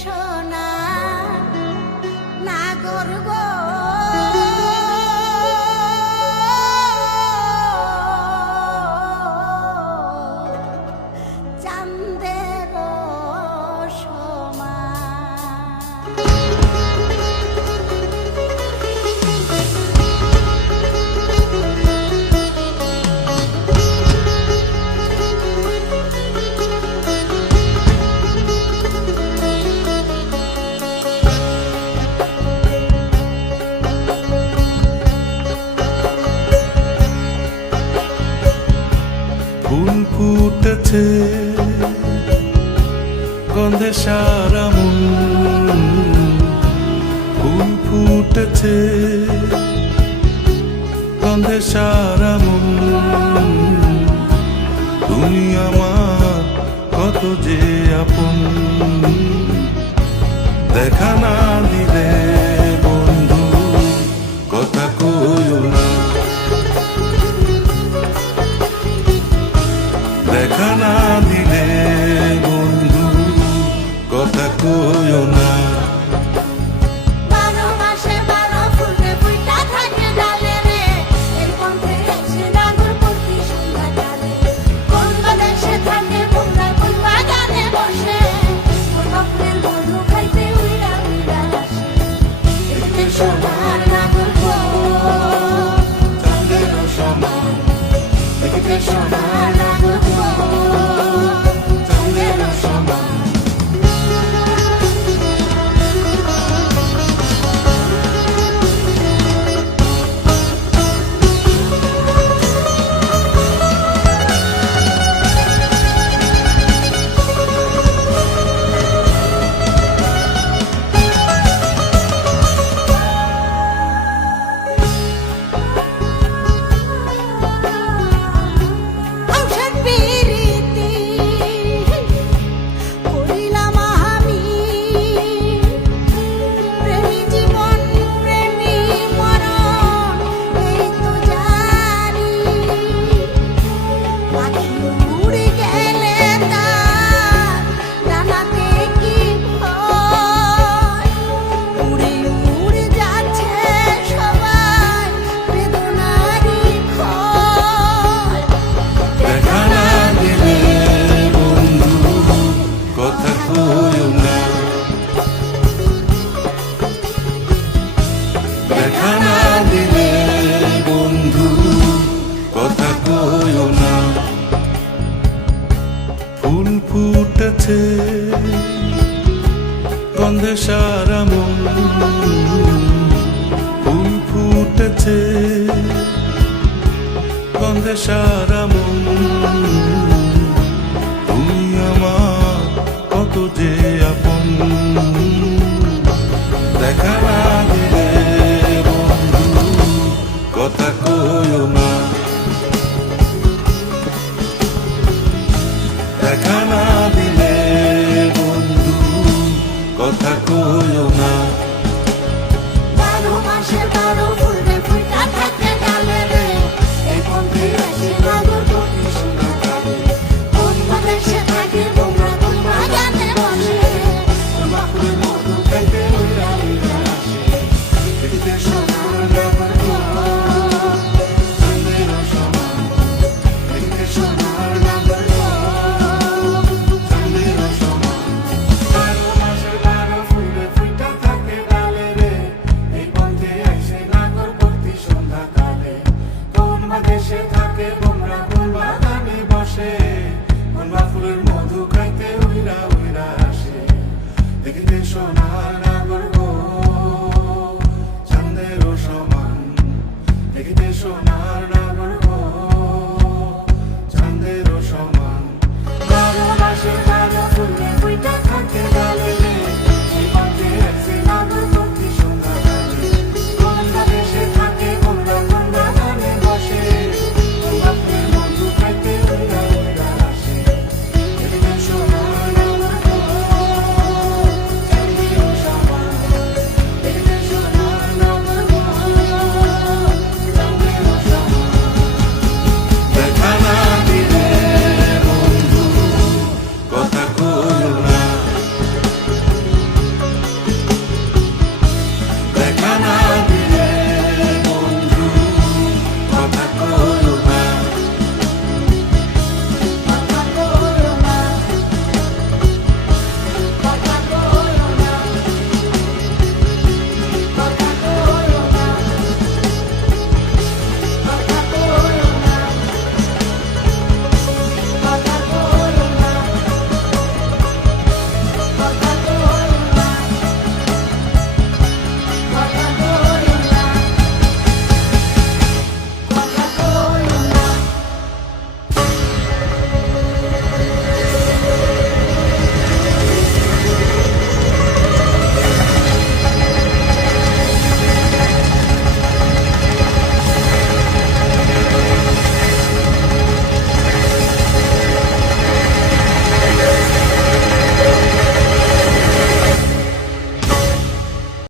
সোনা নাগর গো চাঁদের ফুল ফুটেছে গন্ধে সারা মন, ফুল ফুটেছে গন্ধে সারা মন। তুমি আমার কত যে আপন, দেখা না দিলে বন্ধু কথা কইও না, দেখা না দিলে বন্ধু কথা কইও না। দেখা না দিলে বন্ধু কথা কইও না। ফুল ফুটেছে গন্ধে সারা মন, ফুল ফুটেছে গন্ধে সারা মন। তুমি আমার কত যে আপন, দেখা না দিলে কথা কইও না, দেখা না দিলে বন্ধু কথা কইও না। দেশে থাকে বোমরা কোন বাগানে বসে, কোন ফুলের মধু খাইতে উইরা উইরা আসে, দেখিতে সোনার